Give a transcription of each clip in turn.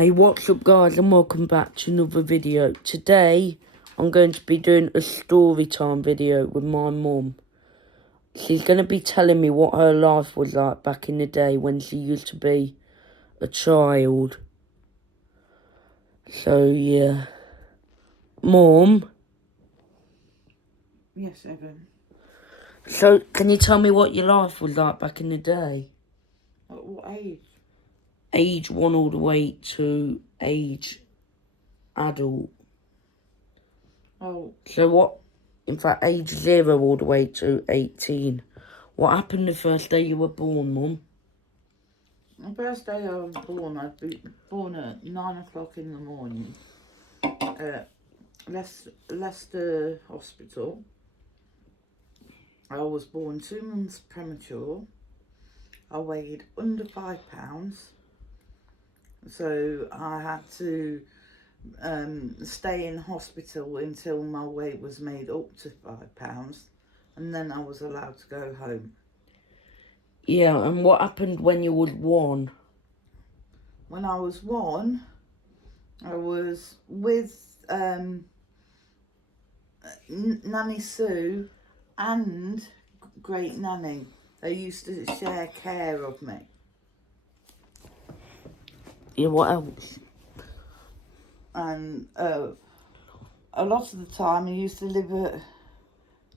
Hey, what's up guys, and welcome back to another video. Today I'm going to be doing a story time video with my mum. She's going to be telling me what her life was like back in the day when she used to be a child. So yeah. Mum? Yes, Evan. So can you tell me what your life was like back in the day? At what age? Age 1 all the way to age adult. Oh, So what, in fact age 0 all the way to 18. What happened the first day you were born, Mum? the first day I was born, I'd be born at 9 o'clock in the morning at Leicester Hospital. I was born 2 months premature. I weighed under £5, so I had to stay in hospital until my weight was made up to £5, and then I was allowed to go home. Yeah, and what happened when you was 1? When I was 1, I was with Nanny Sue and Great Nanny. They used to share care of me. Yeah, what else? And a lot of the time I used to live at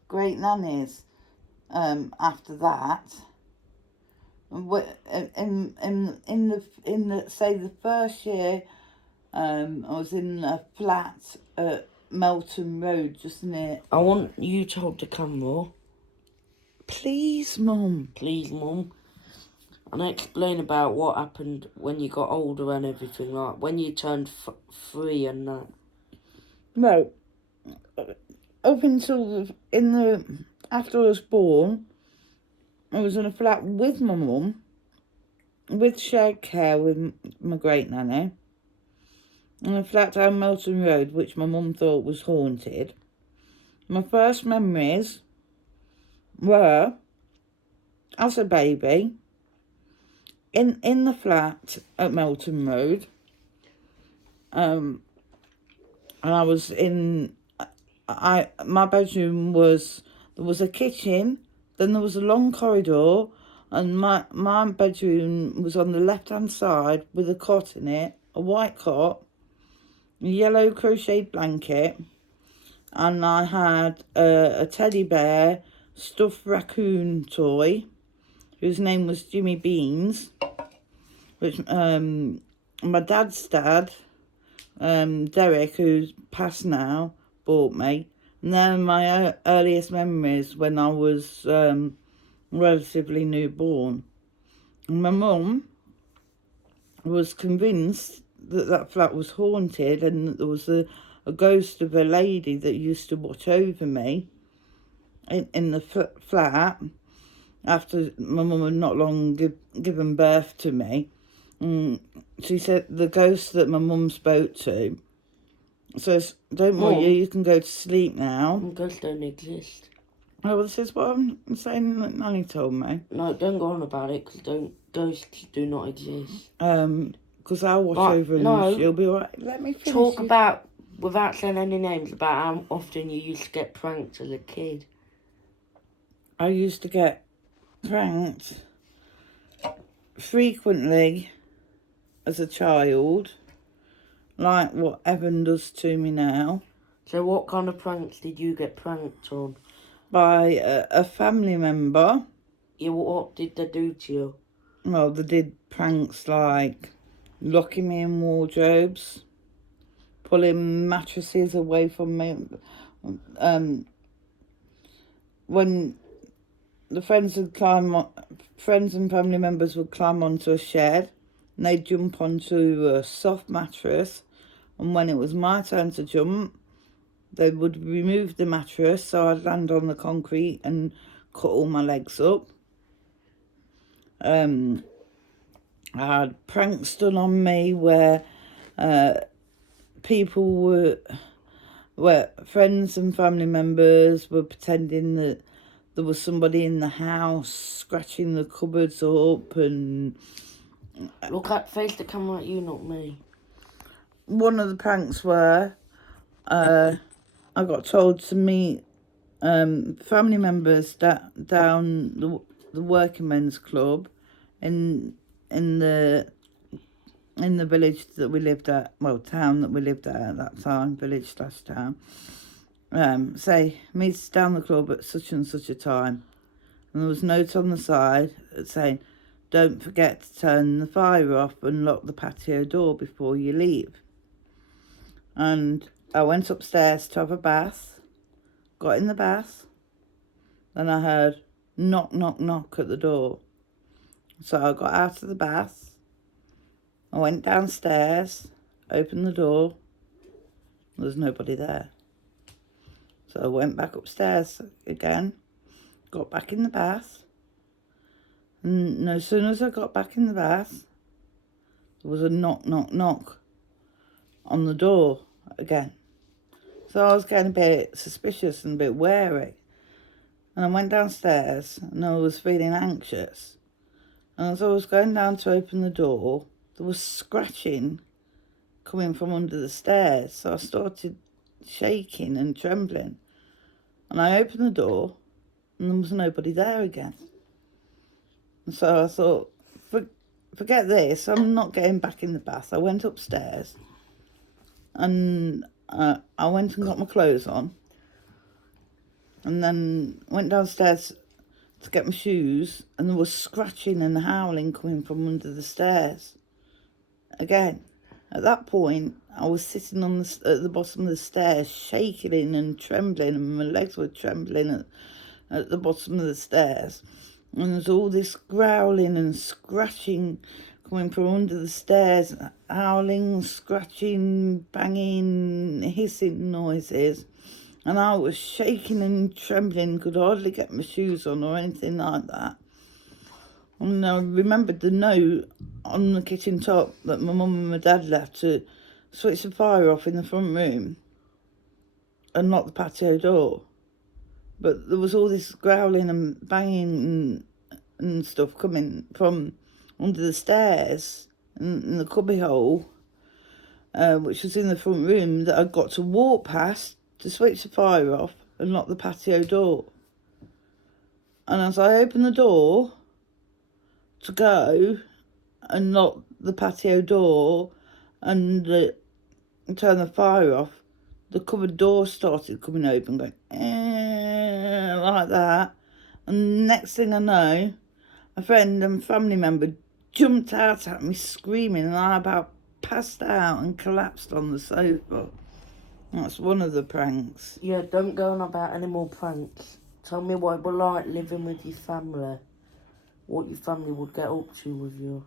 Great Nanny's after that. In the say the first year, I was in a flat at Melton Road, just near. I want you to hold the camera. Please, Mum. Please, Mum. And explain about what happened when you got older and everything, like when you turned 3 and that. No, up until after I was born, I was in a flat with my mum, with shared care with my great nanny, in a flat down Melton Road, which my mum thought was haunted. My first memories were as a baby in the flat at Melton Road, and I was in. My bedroom was, there was a kitchen, then there was a long corridor, and my bedroom was on the left hand side with a cot in it, a white cot, a yellow crocheted blanket, and I had a teddy bear stuffed raccoon toy whose name was Jimmy Beans, which my dad's dad, Derek, who's passed now, bought me. And they're my earliest memories when I was relatively newborn. And my mum was convinced that that flat was haunted and that there was a ghost of a lady that used to watch over me in the flat after my mum had not long given birth to me. She said the ghost that my mum spoke to says, "Don't worry, you can go to sleep now." Ghosts don't exist. Oh, well, this is what I'm saying that Nanny told me. No, don't go on about it, because ghosts do not exist. Because I'll watch over and no, she'll be alright. Let me finish. Talk about, without saying any names, about how often you used to get pranked as a kid. I used to get pranked frequently as a child, like what Evan does to me now. So what kind of pranks did you get pranked on? By a family member. Yeah, what did they do to you? Well, they did pranks like locking me in wardrobes, pulling mattresses away from me. When the friends and family members would climb onto a shed, and they'd jump onto a soft mattress, and when it was my turn to jump, they would remove the mattress so I'd land on the concrete and cut all my legs up. I had pranks done on me where friends and family members were pretending that there was somebody in the house scratching the cupboards up and... Look, face the camera at you, not me. one of the pranks were I got told to meet family members down the working men's club in the village that we lived at, well, town that we lived at that time, village/town. Say, meet us down the club at such and such a time. And there was notes on the side saying, don't forget to turn the fire off and lock the patio door before you leave. And I went upstairs to have a bath, got in the bath, then I heard knock, knock, knock at the door. So I got out of the bath, I went downstairs, opened the door, there was nobody there. So I went back upstairs again, got back in the bath, and no sooner as I got back in the bath, there was a knock, knock, knock on the door again. So I was getting a bit suspicious and a bit wary. And I went downstairs and I was feeling anxious. And as I was going down to open the door, there was scratching coming from under the stairs. So I started shaking and trembling. And I opened the door and there was nobody there again. And so I thought, forget this, I'm not getting back in the bath. I went upstairs and I went and got my clothes on. And then went downstairs to get my shoes, and there was scratching and howling coming from under the stairs. Again, at that point, I was sitting at the bottom of the stairs, shaking and trembling, and my legs were trembling at the bottom of the stairs. And there's all this growling and scratching coming from under the stairs, howling, scratching, banging, hissing noises. And I was shaking and trembling, could hardly get my shoes on or anything like that. And I remembered the note on the kitchen top that my mum and my dad left to switch the fire off in the front room and lock the patio door. But there was all this growling and banging and stuff coming from under the stairs in the cubbyhole, which was in the front room, that I'd got to walk past to switch the fire off and lock the patio door. And as I opened the door to go and lock the patio door and turn the fire off, the cupboard door started coming open, going like that. And next thing I know, a friend and family member jumped out at me screaming, and I about passed out and collapsed on the sofa. That's one of the pranks. Yeah, don't go on about any more pranks. Tell me what it was like living with your family. What your family would get up to with you.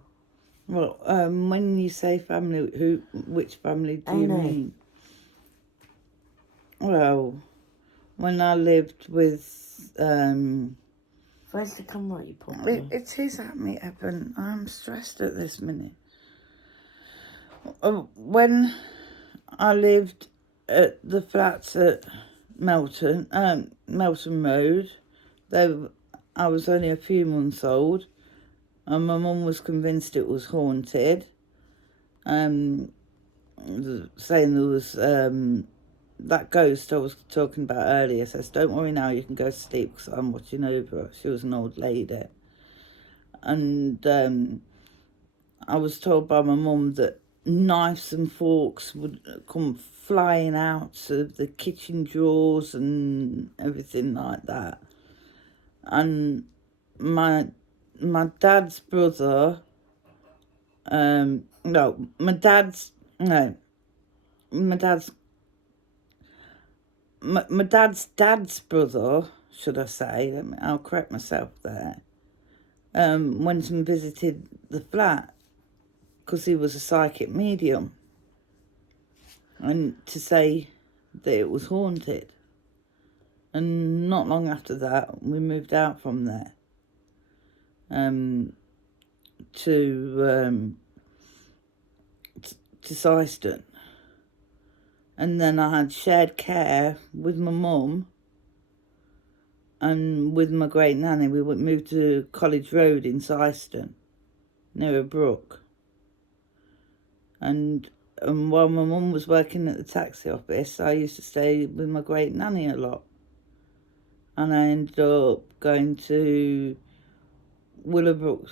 Well, when you say family, which family do you mean? Well, when I lived with... Where's the camera you put on? It is at me, Eben. I'm stressed at this minute. When I lived at the flats at Melton Road, I was only a few months old, and my mum was convinced it was haunted, saying there was that ghost I was talking about earlier. Says, don't worry now, you can go to sleep because I'm watching over her. She was an old lady. And I was told by my mum that knives and forks would come flying out of the kitchen drawers and everything like that. And my dad's brother, my dad's dad's brother, should I say, I'll correct myself there, went and visited the flat because he was a psychic medium, and to say that it was haunted. And not long after that, we moved out from there to Syston. And then I had shared care with my mum and with my great nanny. We moved to College Road in Syston, near a brook. And while my mum was working at the taxi office, I used to stay with my great nanny a lot. And I ended up going to Willowbrook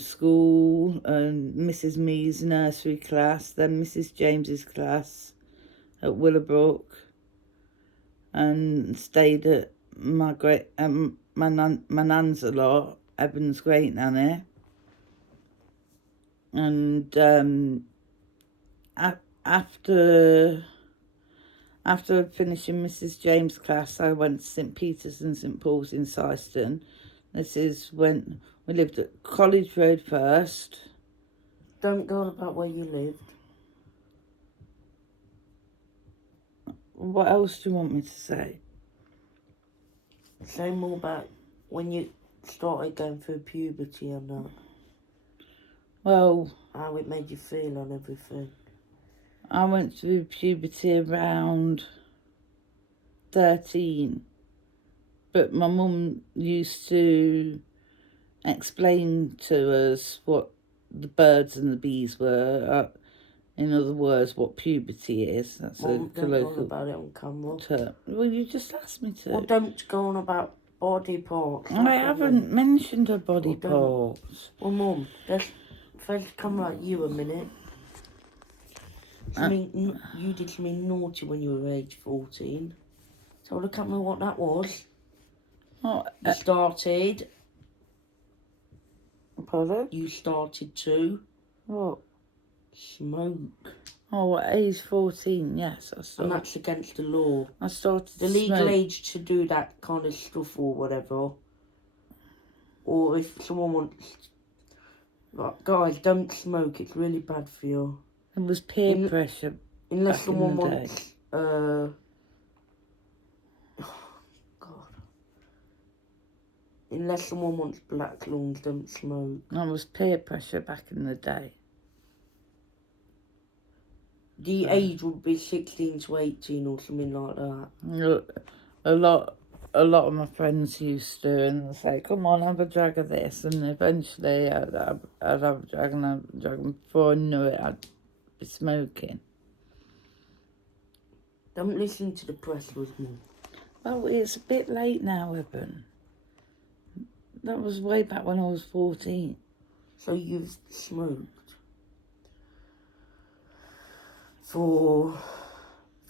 school and Mrs. Mee's nursery class, then Mrs. James's class at Willowbrook, and stayed at my nan's a lot, Evan's great nanny. And after finishing Mrs. James' class, I went to St. Peter's and St. Paul's in Syston. This is when we lived at College Road first. Don't go on about where you lived. What else do you want me to say? Say more about when you started going through puberty and that. Well, How it made you feel and everything. I went through puberty around 13. But my mum used to explain to us what the birds and the bees were. In other words, what puberty is. That's Mum, a don't go on colloquial about it on camera. term. Well, you just asked me to. Well, don't go on about body parts. I haven't mentioned her body Well, parts. Well, Mum, let's first come at you a minute. You did something naughty when you were age 14. So look at me what that was. Oh, You started. pardon? You started to What? smoke. Oh, at age 14, yes, I And started. that's against the law. I started The to legal smoke. age to do that kind of stuff or whatever. Or if someone wants... Like, guys, don't smoke. It's really bad for you. It was peer pressure. Unless Back in someone the wants... God. Unless someone wants black lungs, don't smoke. It was peer pressure back in the day. The age would be 16 to 18 or something like that. A lot of my friends used to, and they'd say, "Come on, have a drag of this," and eventually I'd have a drag and have a drag, and before I knew it, I'd be smoking. Don't listen to the press with me. Well, it's a bit late now, Evan. That was way back when I was 14. So you've smoked for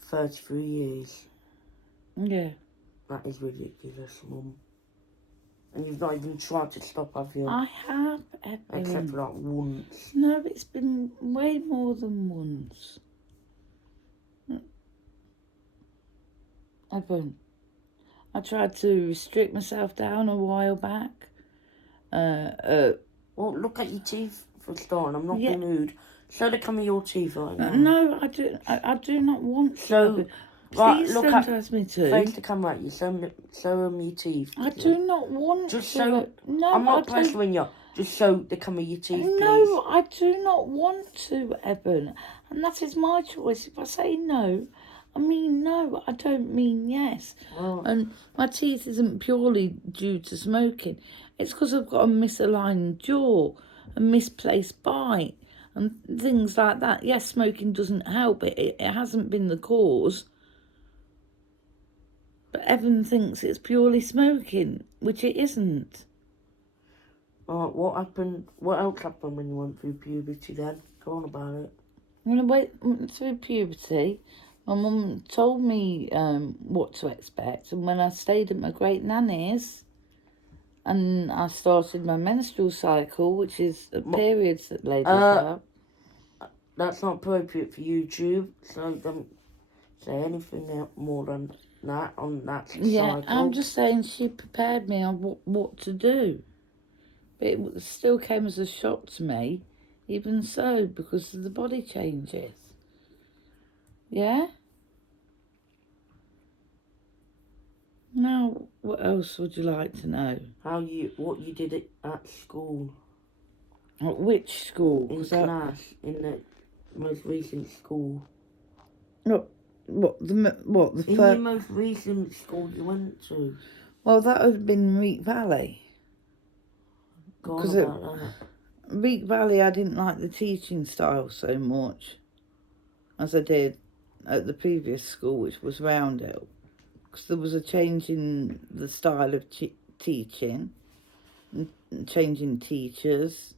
33 years. Yeah. That is ridiculous, Mum. And you've not even tried to stop, have you? I have, Evan. Except for like once. No, it's been way more than once. Evan, I tried to restrict myself down a while back. Well, look at your teeth for starting. I'm not being rude. Show the camera your teeth right now. No, I do not want to. So, Please look don't at, ask me to. face the camera at you. Show them your teeth. I do not want Just to. show. No, I'm not I don't. pressuring you. Just show the camera your teeth, please. No, I do not want to, Evan. And that is my choice. If I say no, I mean no. I don't mean yes. Well, And my teeth isn't purely due to smoking. It's because I've got a misaligned jaw, a misplaced bite, and things like that. Yes, smoking doesn't help. It hasn't been the cause. But Evan thinks it's purely smoking, which it isn't. alright, what happened? What else happened when you went through puberty then? Go on about it. When I went through puberty, my mum told me what to expect. And when I stayed at my great nanny's, and I started my menstrual cycle, which is a period that ladies have. That's not appropriate for YouTube, so don't say anything more than that on that Yeah, cycle. I'm just saying she prepared me on what to do. But it still came as a shock to me, even so, because of the body changes. Yeah? Now, what else would you like to know? What you did at school. At which school? In class, in the most recent school. No, the In first? the most recent school you went to. Well, that would have been Reek Valley. Go on 'Cause about that. Reek Valley, I didn't like the teaching style so much. as I did at the previous school, which was Roundhill, because there was a change in the style of teaching, changing teachers,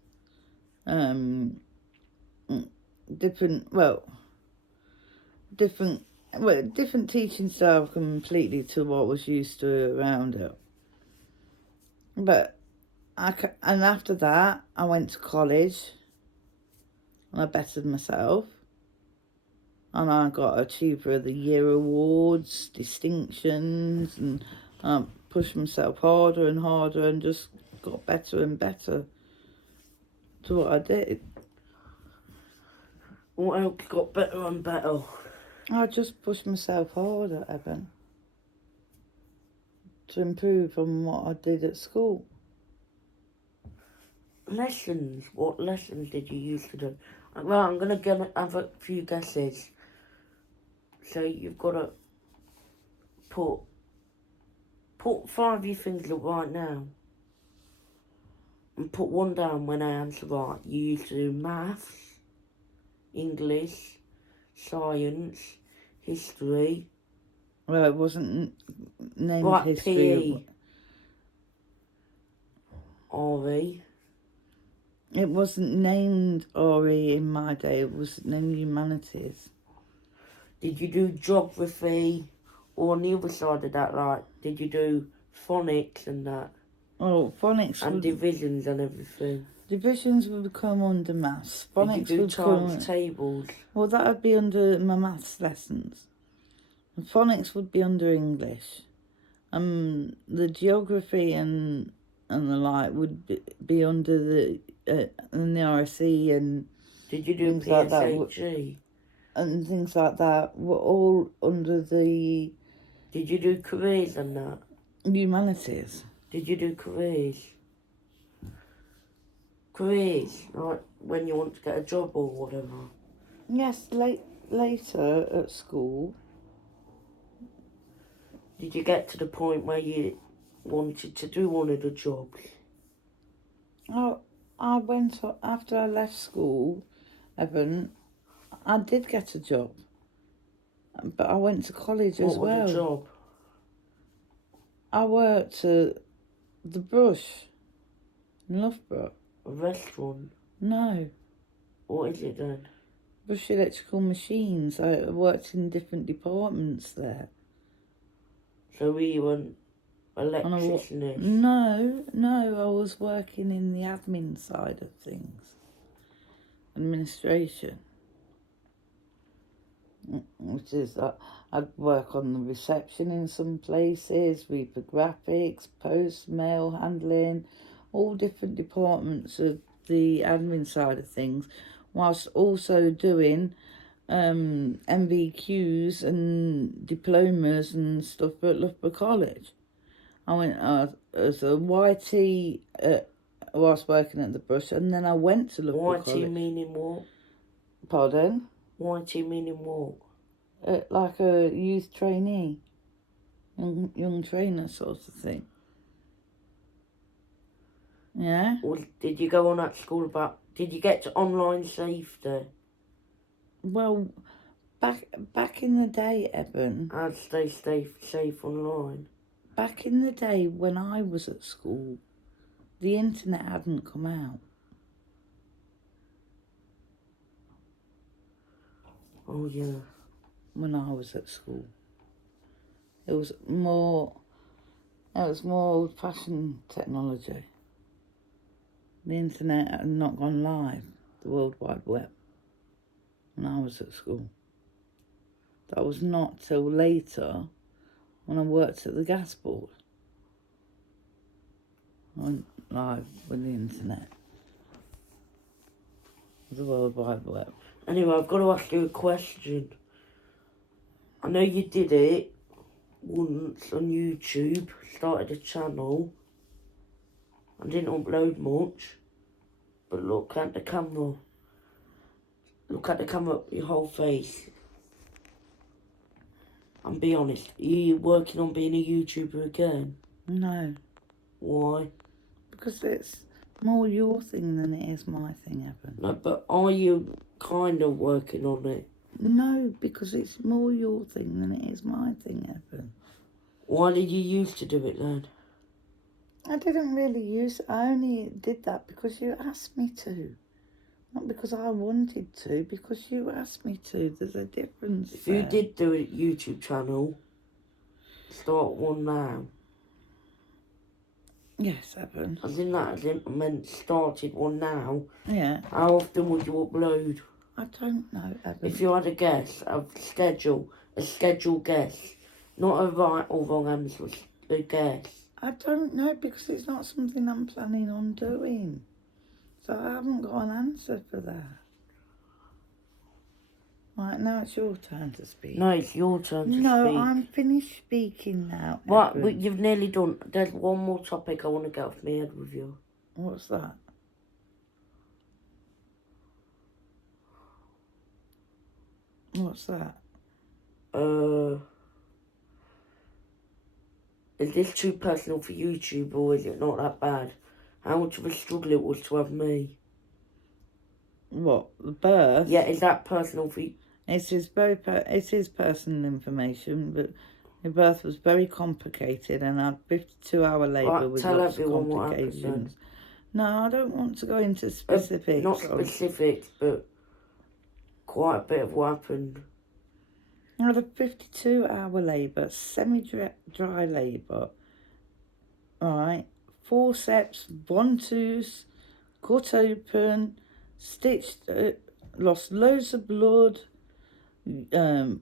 different teaching style completely to what was used to around it. But and after that, I went to college, and I bettered myself, and I got Achiever of the Year awards, distinctions, and I pushed myself harder and harder, and just got better and better to what I did. What else got better and better? I just pushed myself harder, Evan, to improve on what I did at school. Lessons. What lessons did you used to do? Right, I'm going to have a few guesses. So you've got to put 5 of your fingers up right now. And put one down when I answer right. You used to do maths, English, science, history. Well, it wasn't named Right, history. PE. RE. It wasn't named RE in my day. It was named humanities. Did you do geography? Or on the other side of that, like, did you do phonics and that? Oh, phonics and divisions and everything. Divisions would come under maths. Phonics Did you do would come. times tables? Well, that would be under my maths lessons. And phonics would be under English. The geography and the like would be under the RSE and. Did you do PSHE? And things like that were all under the. Did you do careers and that? Humanities. Did you do careers? Careers, like when you want to get a job or whatever? Yes, later at school. Did you get to the point where you wanted to do one of the jobs? Oh, I went after I left school, Evan. I did get a job, but I went to college as well. What was the job? I worked at the Brush in Loughborough. A restaurant? No. What is it then? Brush Electrical Machines. I worked in different departments there. So were you an electricianist? No, I was working in the admin side of things. Administration. Which is that I'd work on the reception in some places, read the graphics, post, mail handling, all different departments of the admin side of things, whilst also doing MVQs and diplomas and stuff at Loughborough College. I went as a YT whilst working at the Brush, and then I went to Loughborough College. YT meaning what? Pardon? YT meaning what? Like a youth trainee, young trainer sort of thing. Yeah. Or did you go on at school about? Did you get to online safety? Well, back in the day, Evan. How to stay safe online? Back in the day when I was at school, the internet hadn't come out. Oh yeah. When I was at school, it was more old-fashioned technology. The internet had not gone live, the World Wide Web, when I was at school. That was not till later, when I worked at the gas board. I went live with the internet, the World Wide Web. Anyway, I've got to ask you a question. I know you did it once on YouTube, started a channel. I didn't upload much, but look at the camera. Look at the camera, your whole face. And be honest, are you working on being a YouTuber again? No. Why? Because it's more your thing than it is my thing, Evan. No, but are you kind of working on it? No, because it's more your thing than it is my thing, Evan. Why did you used to do it then? I didn't really I only did that because you asked me to. Not because I wanted to, because you asked me to. There's a difference. If you did do a YouTube channel, start one now. Yes, Evan. As in that, as in I meant started one now. Yeah. How often would you upload? I don't know, Evan. If you had a guess, a scheduled guess. Not a right or wrong answer, a guess. I don't know, because it's not something I'm planning on doing. So I haven't got an answer for that. Right, now it's your turn to speak. No, it's your turn to speak. No, I'm finished speaking now. Right, Evan. but you've nearly done. There's one more topic I want to get off my head with you. What's that? What's that? Is this too personal for YouTube, or is it not that bad? How much of a struggle it was to have me? What, the birth? Yeah, is that personal for you? It is personal information, but your birth was very complicated, and I had 52-hour labour Right, with tell lots of everyone what happened complications. No, I don't want to go into specifics. Not specifics, but quite a bit of what happened. I had a 52-hour labour, semi-dry labour, right? Forceps, 1-2s, cut open, stitched, lost loads of blood, and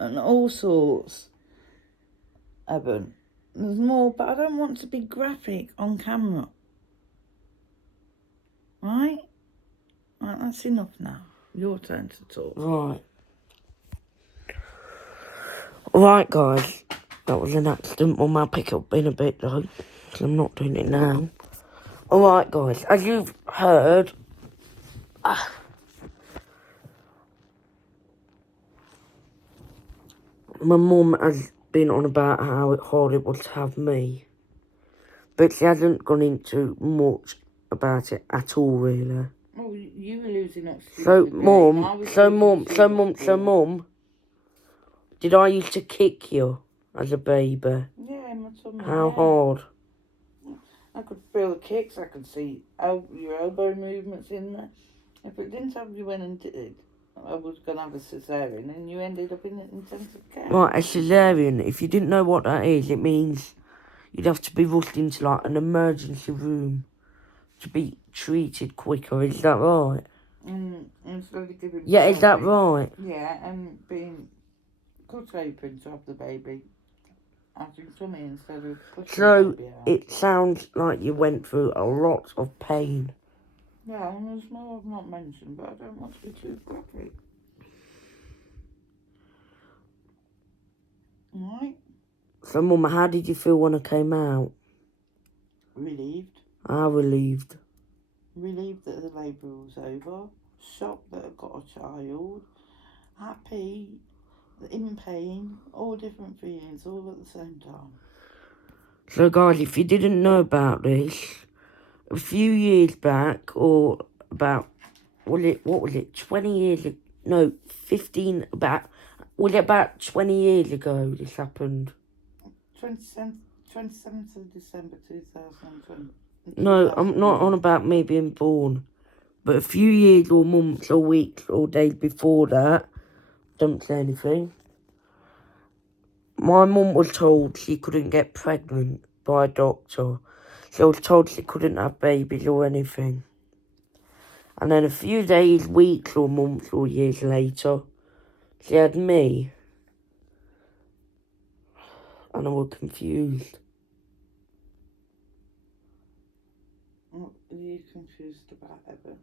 all sorts. Evan, there's more, but I don't want to be graphic on camera. Right? Right, that's enough now. Your turn to talk. Right. Right, guys. That was an accident. Well, my pickup in a bit, though, because I'm not doing it now. Alright, guys. As you've heard... my mum has been on about how hard it was to have me. But she hasn't gone into much about it at all, really. Well, you were losing oxygen. So, Mum, did I used to kick you as a baby? Yeah, in my tummy. How hard? I could feel the kicks. I could see your elbow movements in there. If it didn't have you went and did it, I was going to have a cesarean, and you ended up in intensive care. Right, a cesarean, if you didn't know what that is, it means you'd have to be rushed into, like, an emergency room to be treated quicker. Is that right? Instead of giving Yeah, is that right? Yeah, and being cut open to have the baby out your tummy instead of pushing So, the baby out. it sounds like you went through a lot of pain. Yeah, and there's more I've not mentioned, but I don't want to be too graphic. Alright? So, Mum, how did you feel when I came out? Relieved. How relieved? Relieved that the labour was over. Shocked that I got a child. Happy. In pain. All different feelings, all at the same time. So, guys, if you didn't know about this, a few years back, or about, what was it, 20 years ago? No, 15, was it about 20 years ago this happened? 27th of December 2020. No, I'm not on about me being born. But a few years or months or weeks or days before that, don't say anything, my mum was told she couldn't get pregnant by a doctor. She was told she couldn't have babies or anything. And then a few days, weeks or months or years later, she had me. And I was confused. What are you confused about, Evan?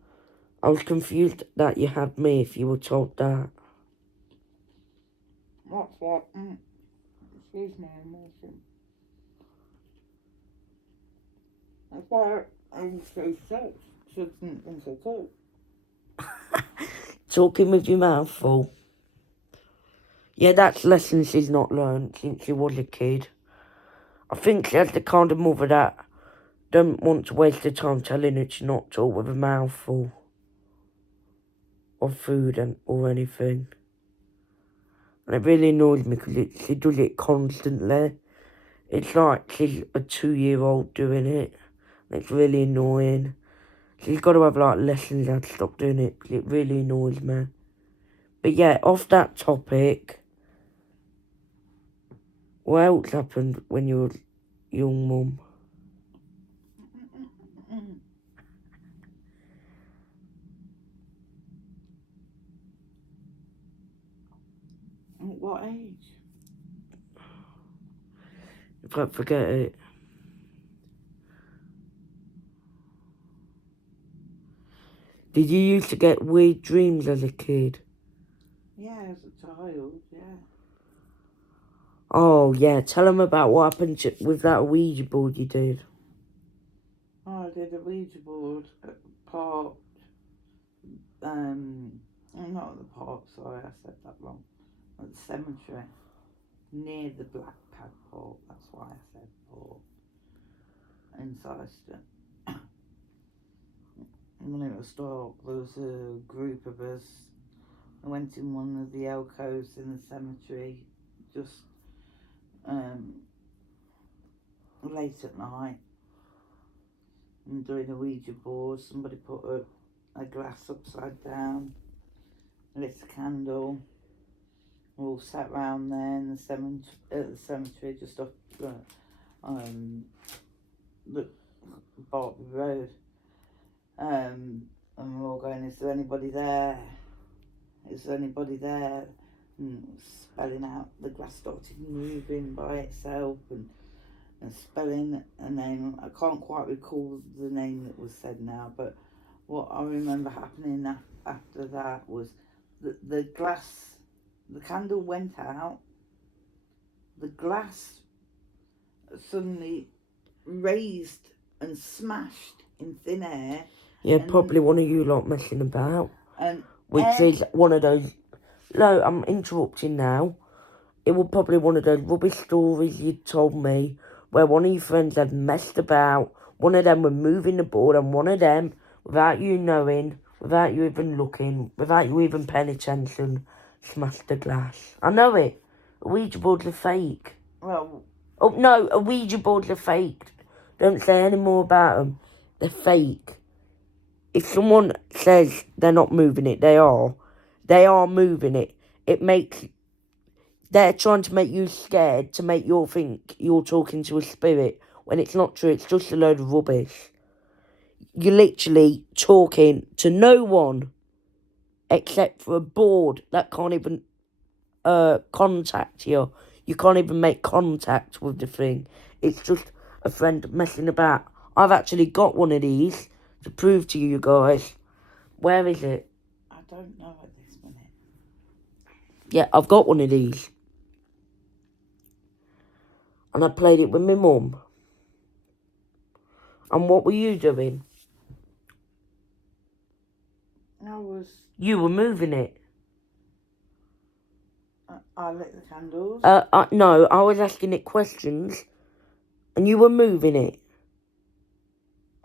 I was confused that you had me if you were told that. What's that? Excuse me, I'm walking. That's why I'm so shocked. Shouldn't been so cool. Talking with your mouth full. Yeah, that's lessons she's not learned since she was a kid. I think she has the kind of mother that don't want to waste her time telling her to not talk with a mouth full. of food or anything. And it really annoys me because she does it constantly. It's like she's a 2-year-old doing it. And it's really annoying. She's got to have like lessons how to stop doing it because it really annoys me. But yeah, off that topic, what else happened when you were young, Mum? At what age? If I forget it. Did you used to get weird dreams as a kid? Yeah, as a child, yeah. Oh, yeah. Tell them about what happened with that Ouija board you did. Oh, I did a Ouija board at the park. Not at the park, sorry, I said that wrong. At the cemetery. Near the Black Pad Park, that's why I said park. In Syston. When it was dark, there was a group of us. I went in one of the alcoves in the cemetery, just late at night, and doing a Ouija board. Somebody put a glass upside down, lit a candle. We all sat round there in the cemetery, just off the Bartley Road. And we're all going, is there anybody there? Is there anybody there? And spelling out, the glass started moving by itself and spelling a name. I can't quite recall the name that was said now, but what I remember happening after that was the glass, the candle went out, the glass suddenly raised and smashed in thin air. Yeah, probably one of you lot messing about. And which is one of those... No, I'm interrupting now. It was probably one of those rubbish stories you told me where one of your friends had messed about. One of them were moving the board and one of them, without you knowing, without you even looking, without you even paying attention, smashed the glass. I know it. A Ouija boards are fake. Well... Oh, no, a Ouija boards are fake. Don't say any more about them. They're fake. If someone says they're not moving it, they are. They are moving it. They're trying to make you scared to make you think you're talking to a spirit when it's not true. It's just a load of rubbish. You're literally talking to no one except for a board that can't even contact you. You can't even make contact with the thing. It's just a friend messing about. I've actually got one of these to prove to you guys. Where is it? I don't know at this minute. Yeah, I've got one of these. And I played it with my mum. And what were you doing? You were moving it. I lit the candles. No, I was asking it questions. And you were moving it.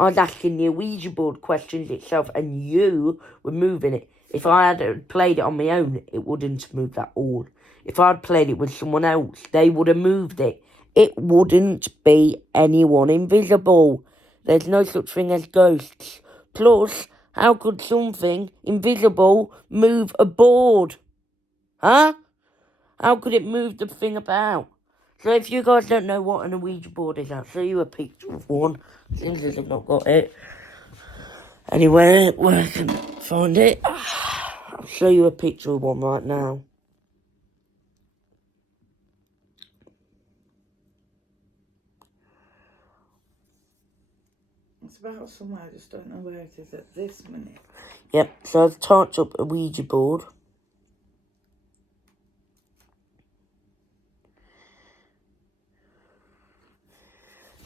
I was asking the Ouija board questions itself, and you were moving it. If I had played it on my own, it wouldn't move at all. If I'd played it with someone else, they would have moved it. It wouldn't be anyone invisible. There's no such thing as ghosts. Plus, how could something invisible move a board? Huh? How could it move the thing about? So if you guys don't know what an Ouija board is, I'll show you a picture of one. Seems as I've not got it anywhere where I can find it. I'll show you a picture of one right now. It's about somewhere, I just don't know where it is at this minute. Yep, so I've typed up a Ouija board.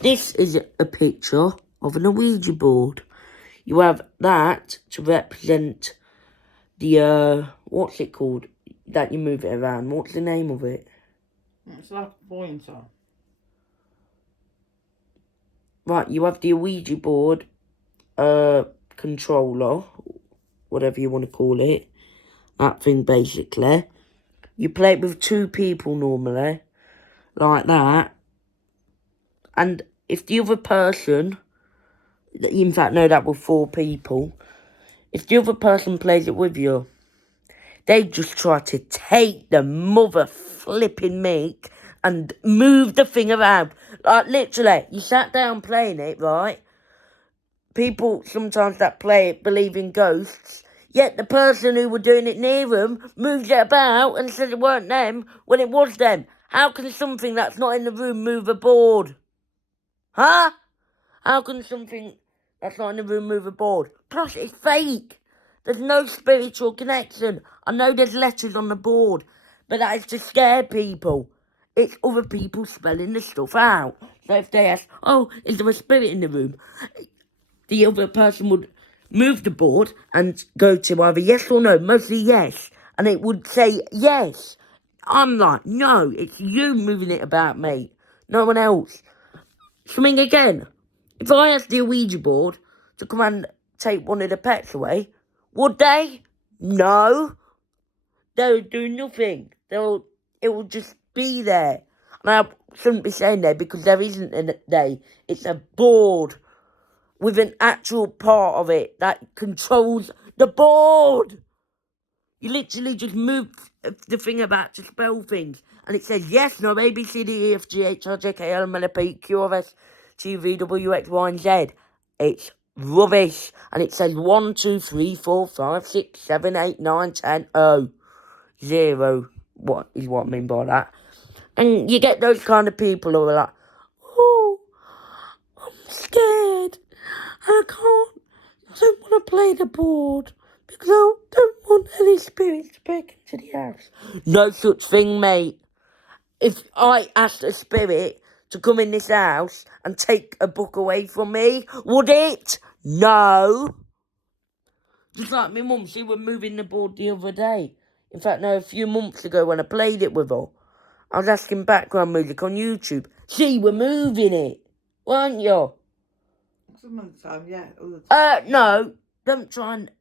This is a picture of an Ouija board. You have that to represent the, what's it called? That you move it around. What's the name of it? It's like a pointer. Right, you have the Ouija board controller, whatever you want to call it. that thing basically. You play it with 2 people normally, like that. And if the other person, in fact no, that was 4 people. If the other person plays it with you, they just try to take the mother flipping meat and move the thing around. Like, literally, you sat down playing it, right? People sometimes that play it believe in ghosts, yet the person who were doing it near them moved it about and said it weren't them when it was them. How can something that's not in the room move a board? Huh? How can something that's not in the room move a board? Plus, it's fake. There's no spiritual connection. I know there's letters on the board, but that is to scare people. It's other people spelling the stuff out. So if they ask, oh, is there a spirit in the room? The other person would move the board and go to either yes or no, mostly yes. And it would say yes. I'm like, no, it's you moving it about, mate. No one else. Something again. If I asked the Ouija board to come and take one of the pets away, would they? No. They would do nothing. It will just be there. And I shouldn't be saying there because there isn't a day. It's a board with an actual part of it that controls the board. You literally just move the thing about to spell things. And it says yes, no, A, B, C, D, E, F, G, H, I, J, K, L, M, N, O, P, Q, R, S, T, V, W, X, Y, and Z. It's rubbish. And it says 1, 2, 3, 4, 5, 6, 7, 8, 9, 10, 0. What is what I mean by that? And you get those kind of people who are like, oh, I'm scared. I don't want to play the board because I don't want any spirits to break into the house. No such thing, mate. If I asked a spirit to come in this house and take a book away from me, would it? No. Just like my mum, she was moving the board the other day. In fact, no, a few months ago when I played it with her. I was asking background music on YouTube. She were moving it, weren't you? Some of the time, yeah. All the time. No, don't try and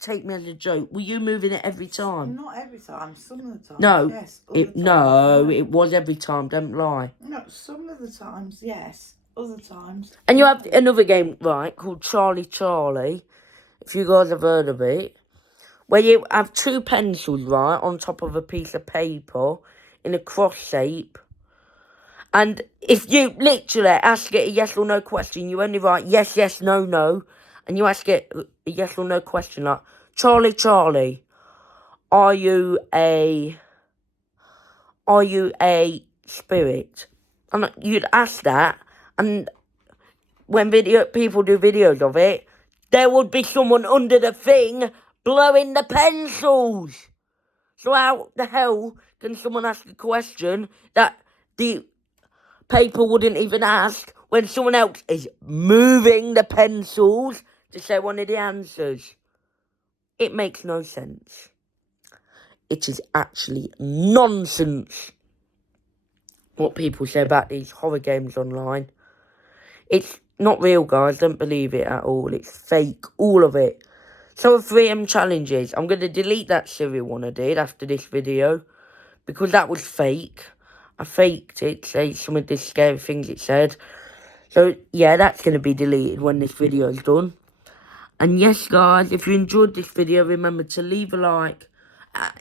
take me as a joke. Were you moving it every time? Not every time, some of the times. No, Yes. Other times, no, it was every time. Don't lie. No, some of the times, yes. Other times. And you have another game, right, called Charlie Charlie. If you guys have heard of it, where you have 2 pencils, right, on top of a piece of paper in a cross shape. And if you literally ask it a yes or no question, you only write yes, yes, no, no. And you ask it a yes or no question like, Charlie, Charlie, are you a spirit? And you'd ask that, and when people do videos of it, there would be someone under the thing blowing the pencils. So how the hell can someone ask a question that the paper wouldn't even ask when someone else is moving the pencils to say one of the answers? It makes no sense. It is actually nonsense what people say about these horror games online. It's not real, guys. Don't believe it at all. It's fake, all of it. So 3M challenges. I'm going to delete that Siri one I did after this video because that was fake. I faked it, say some of the scary things it said. So, yeah, that's going to be deleted when this video is done. And yes, guys, if you enjoyed this video, remember to leave a like.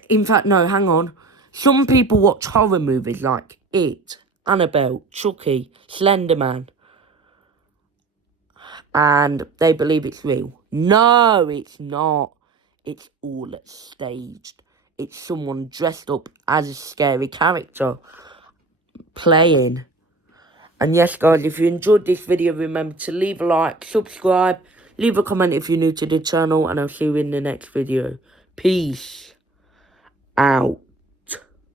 In fact, no, hang on. Some people watch horror movies like It, Annabelle, Chucky, Slenderman. And they believe it's real. No, it's not. It's all staged. It's someone dressed up as a scary character playing. And yes, guys, if you enjoyed this video, remember to leave a like, subscribe, leave a comment if you're new to the channel, and I'll see you in the next video. Peace out.